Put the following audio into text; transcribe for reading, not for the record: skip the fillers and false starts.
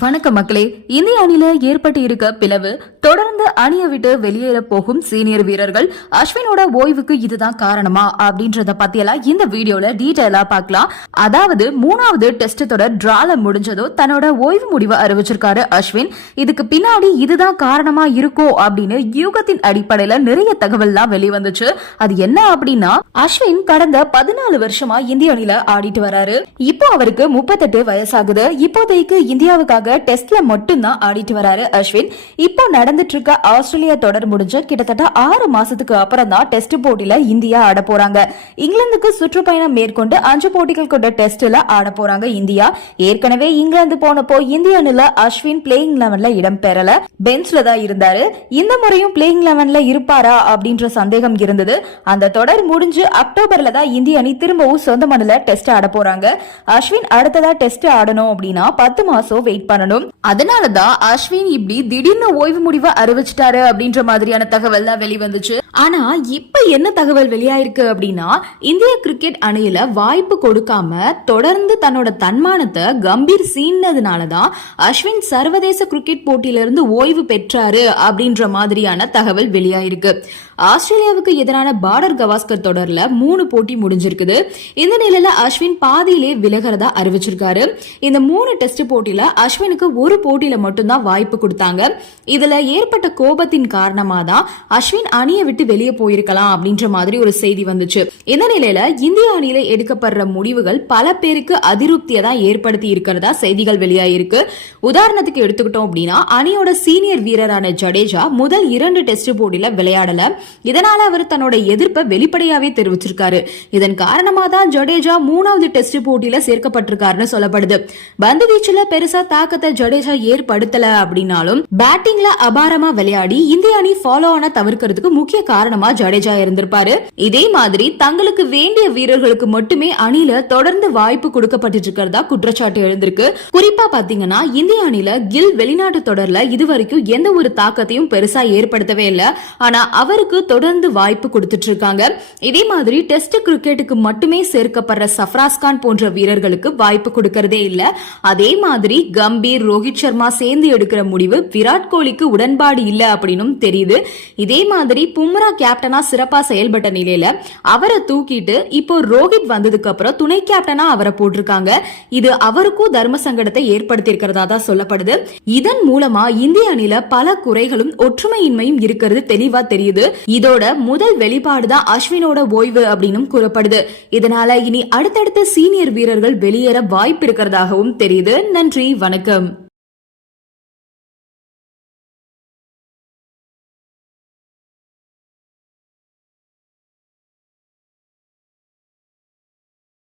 வணக்கம் மக்களே. இந்திய அணியில ஏற்பட்டு இருக்க பிளவு தொடர்ந்து அணியை விட்டு வெளியேற போகும் சீனியர் வீரர்கள் அஸ்வினோட ஓய்வுக்கு இதுதான் காரணமா அப்படின்றத பத்தியெல்லாம் இந்த வீடியோல டீடைலா பார்க்கலாம். அதாவது 3வது டெஸ்ட் தொடர் டிரால முடிஞ்சதோ தன்னோட ஓய்வு முடிவை அறிவிச்சிருக்காரு அஸ்வின். இதுக்கு பின்னாடி இதுதான் காரணமா இருக்கோ அப்படின்னு யூகத்தின் அடிப்படையில நிறைய தகவல்லாம் வெளிவந்துச்சு. அது என்ன அப்படின்னா, அஸ்வின் கடந்த 14 வருஷமா இந்திய அணியில ஆடிட்டு வராரு. இப்போ அவருக்கு 38 வயசாகுது. இப்போதைக்கு இந்தியாவுக்காக டெஸ்ட்ல மட்டும் தான் ஆடிட்டு வராரு அஸ்வின். இப்போ நடந்துட்டு இருக்க ஆஸ்திரேலியா தொடர் முடிஞ்ச கிட்டத்தட்ட 6 மாசத்துக்கு அப்புறம் தான் டெஸ்ட் போட்டியில இந்தியா ஆட போறாங்க. இங்கிலாந்துக்கு சுற்றுப்பயணம் மேற்கொண்டு 5 போட்டிகள் கொண்ட டெஸ்ட்ல ஆட போறாங்க இந்தியா. ஏற்கனவே இங்கிலாந்து போனப்போ இந்திய அணில அஸ்வின் பிளேயிங் 11ல இடம் பெறல, பெஞ்ச்ல தான் இருந்தாரு. இந்த முறையும் பிளேயிங் 11ல இருப்பாரா அப்படின்ற சந்தேகம் இருந்தது. அந்த தொடர் முடிஞ்சு அக்டோபர்ல தான் இந்திய அணி திரும்பவும் சொந்த மண்ணில டெஸ்ட் ஆட போறாங்க. அஸ்வின் அடுத்ததா டெஸ்ட் ஆடணும் அப்படின்னா 10 மாசம் வெயிட் பண்ணணும். அதனாலதான் அஸ்வின் இப்படி திடீர்னு ஓய்வு முடிவை அறிவிச்சிட்டாரு அப்படின்ற மாதிரியான தகவல் தான் வெளிவந்துச்சு. ஆனா இப்ப என்ன தகவல் வெளியாயிருக்கு அப்படின்னா, இந்திய கிரிக்கெட் அணியில வாய்ப்பு கொடுக்காம தொடர்ந்து தன்னோட தன்மானத்தை கம்பீர் சீனதுனாலதான் அஸ்வின் சர்வதேச கிரிக்கெட் போட்டியிலிருந்து ஓய்வு பெற்றாரு அப்படின்ற மாதிரியான தகவல் வெளியாயிருக்கு. ஆஸ்திரேலியாவுக்கு எதிரான பார்டர் கவாஸ்கர் தொடர்ல 3 போட்டி முடிஞ்சிருக்குது. இந்த நிலையில அஸ்வின் பாதியிலே விலகிறதா அறிவிச்சிருக்காரு. இந்த 3 டெஸ்ட் போட்டியில அஸ்வினுக்கு ஒரு போட்டியில மட்டும்தான் வாய்ப்பு கொடுத்தாங்க. இதுல ஏற்பட்ட கோபத்தின் காரணமா தான் அஸ்வின் அணியை விட்டு வெளியே போயிருக்கலாம் அப்படின்ற மாதிரி ஒரு செய்தி வந்துச்சு. இந்த நிலையில இந்திய அணியில எடுக்கப்படுற முடிவுகள் பல பேருக்கு அதிருப்தியை தான் ஏற்படுத்தி இருக்கிறதா செய்திகள் வெளியாயிருக்கு. உதாரணத்துக்கு எடுத்துக்கிட்டோம் அப்படின்னா, அணியோட சீனியர் வீரரான ஜடேஜா முதல் 2 டெஸ்ட் போட்டியில விளையாடல. இதனால அவர் தன்னோட எதிர்ப்பை வெளிப்படையாவே தெரிவிச்சிருக்காரு. இதன் காரணமா தான் ஜடேஜா 3வது டெஸ்ட் போட்டியில சேர்க்கப்பட்டிருக்காருன்னு சொல்லப்படுது. பந்து வீச்சுல பெருசா தாக்கத்தை ஜடேஜா ஏற்படுத்தல அப்படின்னாலும் பேட்டிங்ல அபாரமா விளையாடி இந்திய அணி ஃபாலோ ஆன தவிர்க்கிறதுக்கு முக்கிய காரணமா ஜடேஜா இருந்திருப்பாரு. இதே மாதிரி தங்களுக்கு வேண்டிய வீரர்களுக்கு மட்டுமே அணியில தொடர்ந்து வாய்ப்பு கொடுக்கப்பட்டு இருக்கிறதா குற்றச்சாட்டு எழுந்திருக்கு. குறிப்பா பாத்தீங்கன்னா, இந்திய அணியில கில் வெளிநாட்டு தொடர்ல இதுவரைக்கும் எந்த ஒரு தாக்கத்தையும் பெருசா ஏற்படுத்தவே இல்ல. ஆனா அவருக்கு தொடர்ந்து வாய்ப்பு கொடுத்துட்டு இருக்காங்க. இதே மாதிரி டெஸ்ட் கிரிக்கெட்டுக்கு மட்டுமே சேர்க்கப்படுற சஃப்ராஸ் கான் போன்ற வீரர்களுக்கு வாய்ப்பு கொடுக்கறதே இல்ல. அதே மாதிரி கம்பீர், ரோஹித் சர்மா சேர்ந்து எடுக்கிற முடிவு விராட் கோலிக்கு உடன்பாடு இல்ல அப்படின்னும் தெரியுது. இதே மாதிரி பும்ரா கேப்டனா சிறப்பா செயல்பட்ட நிலையில அவரை தூக்கிட்டு இப்போ ரோஹித் வந்ததுக்கு அப்புறம் துணை கேப்டனா அவரை போட்டிருக்காங்க. இது அவருக்கும் தர்ம சங்கடத்தை ஏற்படுத்தி இருக்கிறதா தான் சொல்லப்படுது. இதன் மூலமா இந்திய அணியில பல குறைகளும் ஒற்றுமையின்மையும் இருக்கிறது தெளிவா தெரியுது. இதோட முதல் வெளிப்பாடுதான் அஸ்வினோட ஓய்வு அப்படின்னு கூறப்படுது. இதனால இனி அடுத்தடுத்த சீனியர் வீரர்கள் வெளியேற வாய்ப்பு இருக்கிறதாகவும் தெரியுது. நன்றி, வணக்கம்.